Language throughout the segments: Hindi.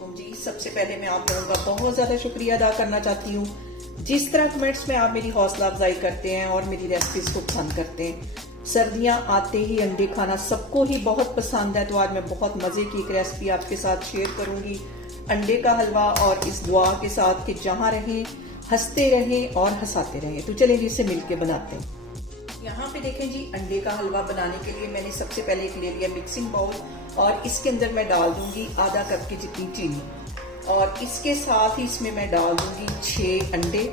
वालेकुम जी। सबसे पहले मैं आप लोगों का बहुत ज़्यादा शुक्रिया अदा करना चाहती हूँ। जिस तरह कमेंट्स में आप मेरी हौसला अफजाई करते हैं और मेरी रेसिपीज़ को पसंद करते हैं। सर्दियाँ आते ही अंडे खाना सबको ही बहुत पसंद है, तो आज मैं बहुत मज़े की एक रेसिपी आपके साथ शेयर करूँगी, अंडे का हलवा, और इस दुआ के साथ कि जहाँ रहें हंसते रहें और हंसाते रहें। तो चलिए इसे मिलके बनाते हैं। यहाँ पे देखें जी, अंडे का हलवा बनाने के लिए मैंने सबसे पहले एक ले लिया मिक्सिंग बाउल, और इसके अंदर मैं डाल दूंगी आधा कप की जितनी चीनी, और इसके साथ ही इसमें मैं डाल दूंगी 6 अंडे,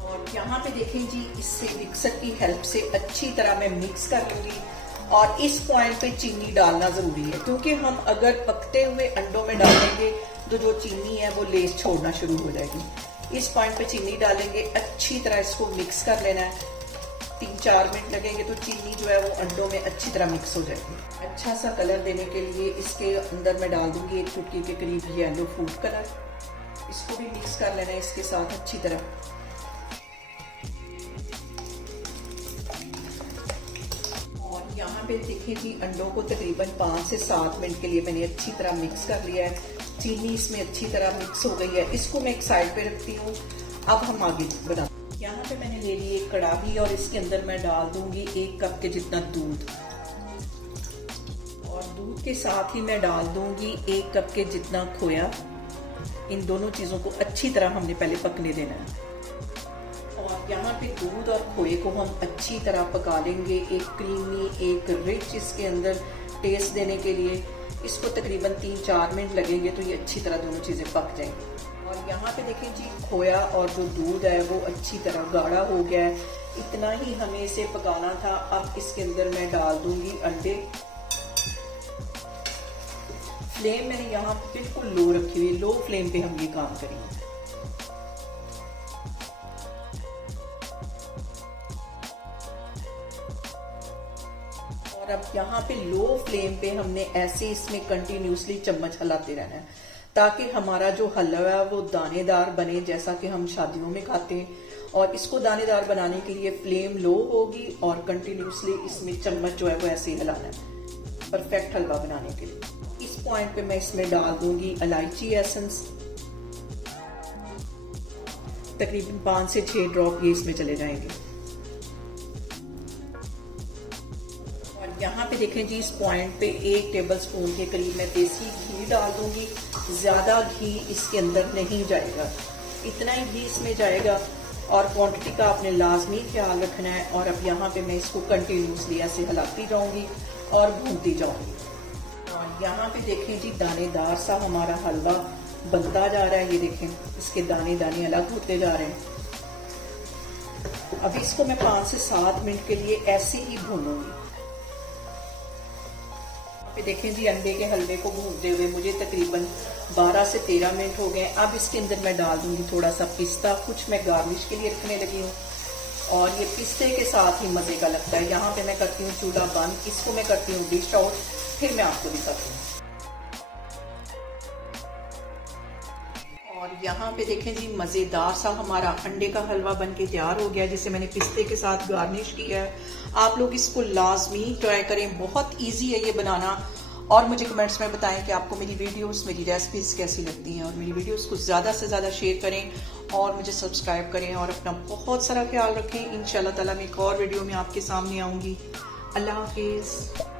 और यहाँ पे देखें जी, इससे मिक्सर की हेल्प से अच्छी तरह मैं मिक्स कर लूंगी। और इस पॉइंट पे चीनी डालना जरूरी है, क्योंकि हम अगर पकते हुए अंडों में डालेंगे तो जो चीनी है वो लेस छोड़ना शुरू हो जाएगी। इस पॉइंट पे चीनी डालेंगे, अच्छी तरह इसको मिक्स कर लेना है। 3-4 मिनट लगेंगे तो चीनी जो है वो अंडों में अच्छी तरह मिक्स हो जाएगी। अच्छा सा कलर देने के लिए इसके अंदर मैं डाल दूंगी 1 चुटकी के करीब येलो फूड कलर। इसको भी मिक्स कर लेना है इसके साथ अच्छी तरह। और यहाँ पे देखिए कि अंडों को तकरीबन 5 से 7 मिनट के लिए मैंने अच्छी तरह मिक्स कर लिया है। चीनी इसमें अच्छी तरह मिक्स हो गई है। इसको मैं एक साइड पे रखती हूँ। अब हम आगे बनाते हैं। यहाँ पे मैंने ले ली एक कढ़ाई, और इसके अंदर मैं डाल दूंगी 1 कप के जितना दूध, और दूध के साथ ही मैं डाल दूंगी 1 कप के जितना खोया। इन दोनों चीजों को अच्छी तरह हमने पहले पकने देना है। और यहाँ पे दूध और खोए को हम अच्छी तरह पका लेंगे, एक क्रीमी एक रिच इसके अंदर टेस्ट देने के लिए। इसको तकरीबन 3-4 मिनट लगेंगे तो ये अच्छी तरह दोनों चीजें पक जाएंगी। और यहाँ पे देखिए जी, खोया और जो दूध है वो अच्छी तरह गाढ़ा हो गया है। इतना ही हमें इसे पकाना था। अब इसके अंदर मैं डाल दूंगी अंडे। फ्लेम मैंने यहाँ बिल्कुल लो रखी हुई है, लो फ्लेम पे हम ये काम करेंगे। और अब यहाँ पे लो फ्लेम पे हमने ऐसे इसमें कंटिन्यूसली चम्मच हिलाते रहना है, ताकि हमारा जो हलवा है वो दानेदार बने, जैसा कि हम शादियों में खाते हैं। और इसको दानेदार बनाने के लिए फ्लेम लो होगी और कंटिन्यूसली इसमें चम्मच जो है वो ऐसे हिलाना है, परफेक्ट हलवा बनाने के लिए। इस पॉइंट पे मैं इसमें डाल दूंगी इलायची एसेंस। तकरीबन 5 से 6 ड्रॉप ये इसमें चले जाएंगे। यहाँ पे देखें जी, इस पॉइंट पे 1 टेबलस्पून के करीब मैं देसी घी डाल दूंगी। ज्यादा घी इसके अंदर नहीं जाएगा, इतना ही घी इसमें जाएगा, और क्वांटिटी का आपने लाजमी ख्याल रखना है। और अब यहाँ पे मैं इसको कंटिन्यूसली ऐसे हिलाती जाऊंगी और भूनती जाऊंगी। और यहाँ पे देखें जी, दानेदार सा हमारा हलवा बनता जा रहा है। ये देखें, इसके दाने दाने अलग होते जा रहे हैं। अभी इसको मैं 5 से 7 मिनट के लिए ऐसे ही भूनूंगी। देखें जी, अंडे के हलवे को भूनते हुए मुझे तकरीबन 12 से 13 मिनट हो गए। अब इसके अंदर मैं डाल दूंगी थोड़ा सा पिस्ता, कुछ मैं गार्निश के लिए रखने लगी हूँ, और ये पिस्ते के साथ ही मजे का लगता है। यहाँ पे मैं करती हूँ चूल्हा बंद, इसको मैं करती हूँ डिश आउट, फिर मैं आपको दिखाती हूँ। और यहाँ पे देखें जी, मजेदार सा हमारा अंडे का हलवा बन के तैयार हो गया, जिसे मैंने पिस्ते के साथ गार्निश किया है। आप लोग इसको लाजमी ट्राई करें, बहुत इजी है ये बनाना। और मुझे कमेंट्स में बताएं कि आपको मेरी वीडियोस, मेरी रेसिपीज कैसी लगती हैं, और मेरी वीडियोस को ज़्यादा से ज़्यादा शेयर करें और मुझे सब्सक्राइब करें, और अपना बहुत सारा ख्याल रखें। इंशाल्लाह ताला मैं एक और वीडियो में आपके सामने आऊँगी। अल्लाह हाफिज़।